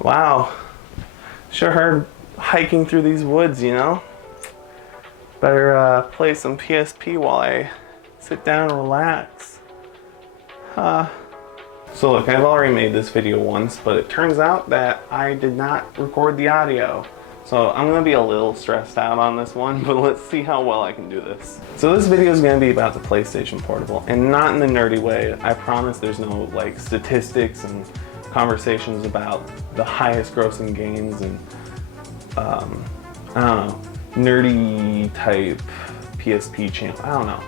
Wow. Sure heard hiking through these woods, you know? Better play some PSP while I sit down and relax. So look, I've already made this video once, but it turns out that I did not record the audio. So I'm gonna be a little stressed out on this one, but let's see how well I can do this. So this video is gonna be about the PlayStation Portable, and not in the nerdy way. I promise there's no like statistics and conversations about the highest grossing games and I don't know, nerdy type PSP channel. I don't know.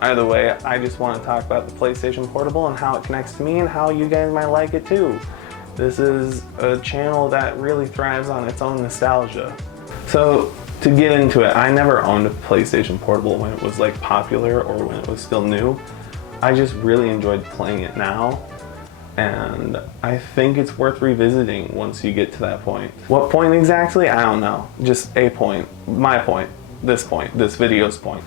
Either way, I just want to talk about the PlayStation Portable and how it connects to me and how you guys might like it too. This is a channel that really thrives on its own nostalgia. So to get into it, I never owned a PlayStation Portable when it was like popular or when it was still new. I just really enjoyed playing it now, and I think it's worth revisiting once you get to that point. What point exactly? I don't know. Just a point. My point. This video's point.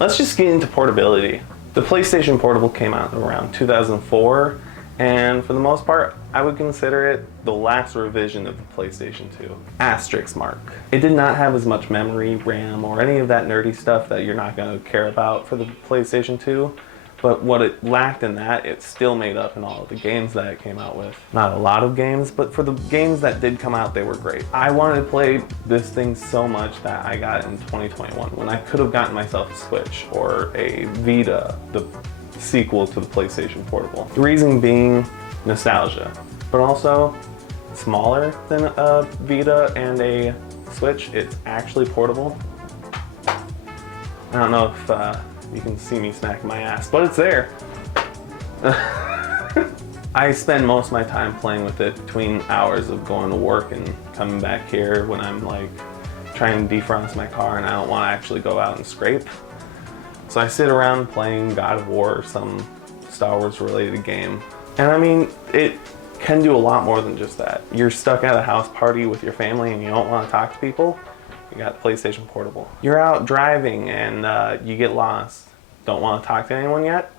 Let's just get into portability. The PlayStation Portable came out around 2004, and for the most part, I would consider it the last revision of the PlayStation 2. Asterisk mark. It did not have as much memory, RAM, or any of that nerdy stuff that you're not going to care about for the PlayStation 2. But what it lacked in that, it still made up in all of the games that it came out with. Not a lot of games, but for the games that did come out, they were great. I wanted to play this thing so much that I got it in 2021, when I could have gotten myself a Switch or a Vita, the sequel to the PlayStation Portable. The reason being nostalgia, but also smaller than a Vita and a Switch. It's actually portable. I don't know if you can see me smacking my ass, but it's there. I spend most of my time playing with it between hours of going to work and coming back here when I'm like trying to defrost my car and I don't want to actually go out and scrape. So I sit around playing God of War or some Star Wars related game. And I mean, it can do a lot more than just that. You're stuck at a house party with your family and you don't want to talk to people. You got the PlayStation Portable. You're out driving and you get lost. Don't want to talk to anyone yet?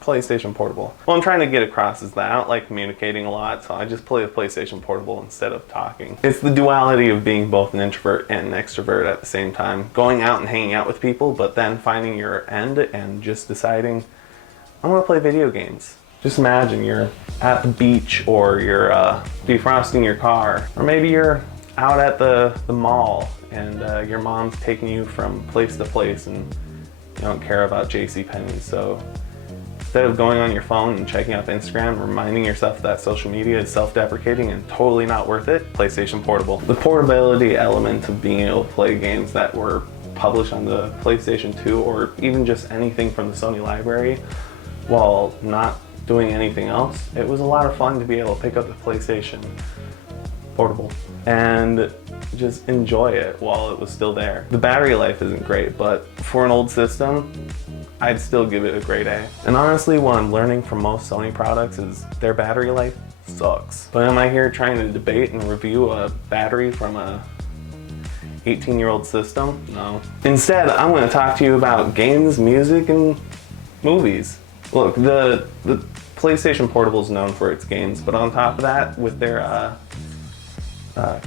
PlayStation Portable. What I'm trying to get across is that I don't like communicating a lot, so I just play the PlayStation Portable instead of talking. It's the duality of being both an introvert and an extrovert at the same time. Going out and hanging out with people, but then finding your end and just deciding, I want to play video games. Just imagine you're at the beach, or you're defrosting your car, or maybe you're out at the mall and your mom's taking you from place to place and you don't care about JCPenney. So instead of going on your phone and checking out Instagram, reminding yourself that social media is self-deprecating and totally not worth it, PlayStation Portable. The portability element of being able to play games that were published on the PlayStation 2 or even just anything from the Sony library while not doing anything else, it was a lot of fun to be able to pick up the PlayStation Portable and just enjoy it while it was still there. The battery life isn't great, but for an old system, I'd still give it a grade A. And honestly, what I'm learning from most Sony products is their battery life sucks. But am I here trying to debate and review a battery from a 18-year-old system? No. Instead, I'm going to talk to you about games, music, and movies. Look, the PlayStation Portable is known for its games, but on top of that, with their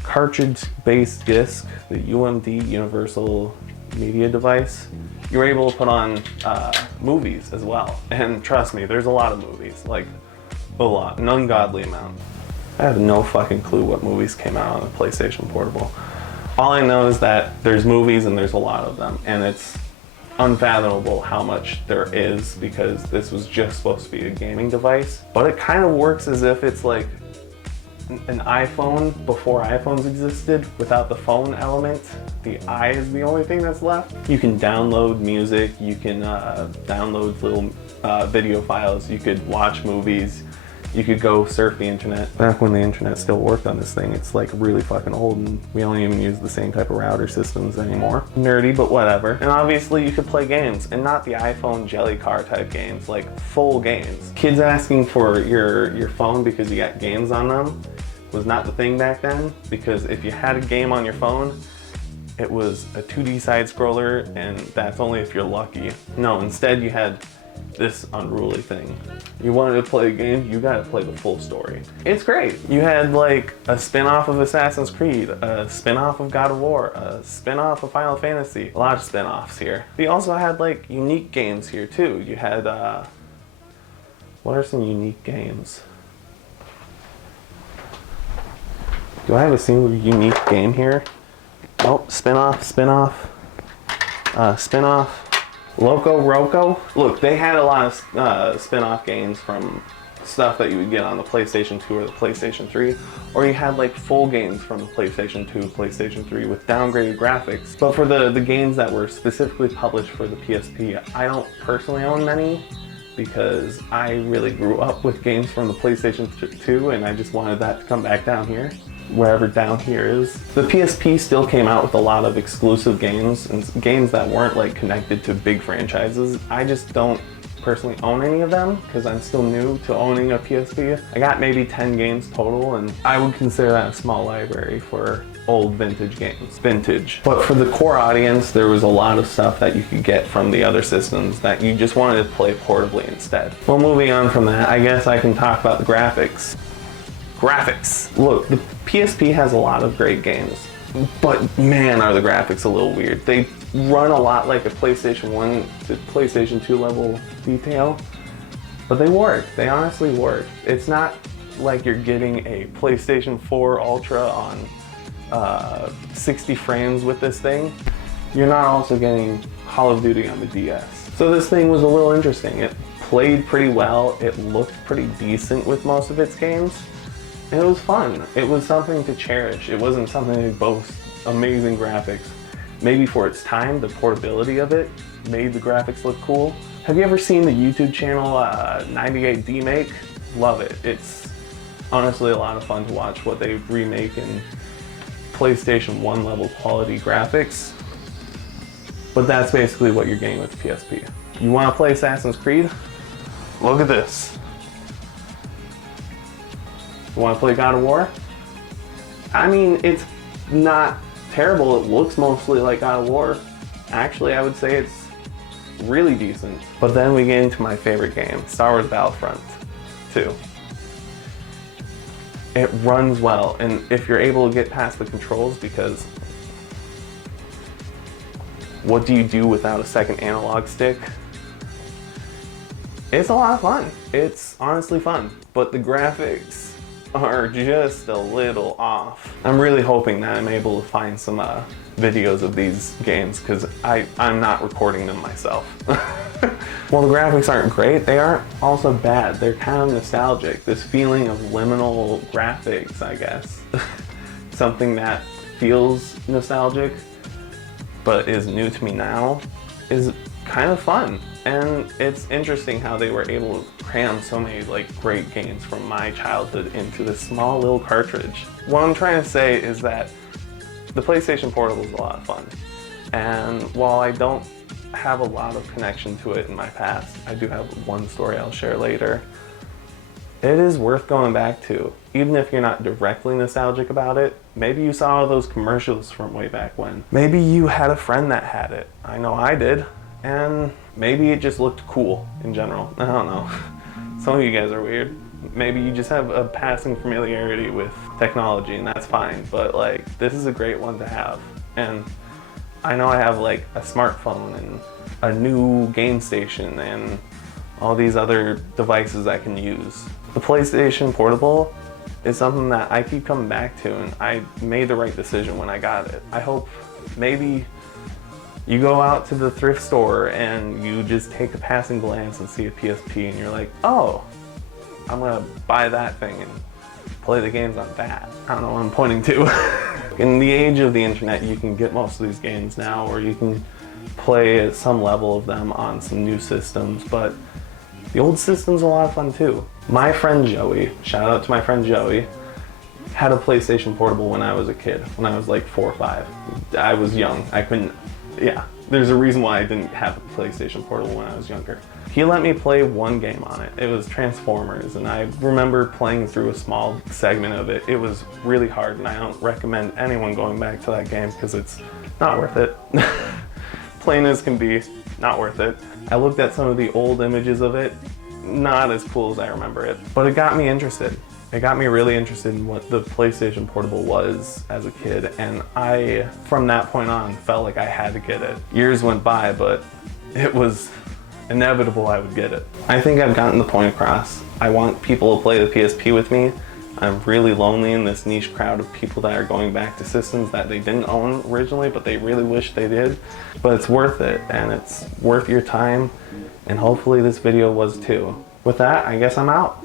cartridge-based disc, the UMD, Universal Media Device, you're able to put on movies as well. And trust me, there's a lot of movies, like a lot, an ungodly amount. I have no fucking clue what movies came out on the PlayStation Portable. All I know is that there's movies and there's a lot of them, and it's unfathomable how much there is because this was just supposed to be a gaming device. But it kind of works as if it's like an iPhone before iPhones existed without the phone element. The eye is the only thing that's left. You can download music, you can download little video files, you could watch movies, you could go surf the internet. Back when the internet still worked on this thing, it's like really fucking old and we don't even use the same type of router systems anymore. Nerdy, but whatever. And obviously you could play games, and not the iPhone jelly car type games, like full games. Kids asking for your phone because you got games on them was not the thing back then, because if you had a game on your phone, it was a 2D side scroller, and that's only if you're lucky. No, instead you had this unruly thing. You wanted to play a game, you gotta play the full story. It's great. You had like a spin-off of Assassin's Creed, a spin-off of God of War, a spin-off of Final Fantasy. A lot of spin-offs here. You also had like unique games here too. You had, what are some unique games? Do I have a single unique game here? Nope, spin-off. Loco Roco. Look, they had a lot of spin-off games from stuff that you would get on the PlayStation 2 or the PlayStation 3, or you had like full games from the PlayStation 2, PlayStation 3 with downgraded graphics. But for the games that were specifically published for the PSP, I don't personally own many because I really grew up with games from the PlayStation 2 and I just wanted that to come back down here, wherever down here is. The PSP still came out with a lot of exclusive games and games that weren't like connected to big franchises. I just don't personally own any of them because I'm still new to owning a PSP. I got maybe 10 games total and I would consider that a small library for old vintage games. Vintage. But for the core audience, there was a lot of stuff that you could get from the other systems that you just wanted to play portably instead. Well, moving on from that, I guess I can talk about the graphics. Graphics. Look, the PSP has a lot of great games, but man, are the graphics a little weird. They run a lot like a PlayStation 1 to PlayStation 2 level detail, but they work. They honestly work. It's not like you're getting a PlayStation 4 Ultra on 60 frames with this thing. You're not also getting Call of Duty on the DS. So this thing was a little interesting. It played pretty well. It looked pretty decent with most of its games. And it was fun. It was something to cherish. It wasn't something to boast amazing graphics. Maybe for its time, the portability of it made the graphics look cool. Have you ever seen the YouTube channel 98D Make? Love it. It's honestly a lot of fun to watch what they remake in PlayStation 1 level quality graphics. But that's basically what you're getting with the PSP. You want to play Assassin's Creed? Look at this. You want to play God of War? I mean, it's not terrible. It looks mostly like God of War. Actually, I would say it's really decent. But then we get into my favorite game, Star Wars Battlefront 2. It runs well, and if you're able to get past the controls, because what do you do without a second analog stick? It's a lot of fun. It's honestly fun, but the graphics are just a little off. I'm really hoping that I'm able to find some videos of these games because I'm not recording them myself. Well, the graphics aren't great. They aren't also bad. They're kind of nostalgic. This feeling of liminal graphics, I guess. Something that feels nostalgic but is new to me now is kind of fun. And it's interesting how they were able to cram so many like great games from my childhood into this small little cartridge. What I'm trying to say is that the PlayStation Portable is a lot of fun. And while I don't have a lot of connection to it in my past, I do have one story I'll share later. It is worth going back to, even if you're not directly nostalgic about it. Maybe you saw all those commercials from way back when. Maybe you had a friend that had it. I know I did. And maybe it just looked cool in general. I don't know. Some of you guys are weird. Maybe you just have a passing familiarity with technology and that's fine. But like, this is a great one to have. And I know I have like a smartphone and a new game station and all these other devices I can use. The PlayStation Portable is something that I keep coming back to, and I made the right decision when I got it. I hope maybe you go out to the thrift store and you just take a passing glance and see a PSP and you're like, oh, I'm gonna buy that thing and play the games on that. I don't know what I'm pointing to. In the age of the internet, you can get most of these games now, or you can play some level of them on some new systems, but the old system's a lot of fun too. My friend Joey, shout out to my friend Joey, had a PlayStation Portable when I was a kid, when I was like 4 or 5. I was young, I couldn't, yeah. There's a reason why I didn't have a PlayStation Portable when I was younger. He let me play one game on it. It was Transformers, and I remember playing through a small segment of it. It was really hard, and I don't recommend anyone going back to that game because it's not worth it. Plain as can be. not worth it. I looked at some of the old images of it, not as cool as I remember it, but it got me interested. It got me really interested in what the PlayStation Portable was as a kid, and I, from that point on, felt like I had to get it. Years went by, but it was inevitable I would get it. I think I've gotten the point across. I want people to play the PSP with me. I'm really lonely in this niche crowd of people that are going back to systems that they didn't own originally, but they really wish they did. But it's worth it, and it's worth your time, and hopefully this video was too. With that, I guess I'm out.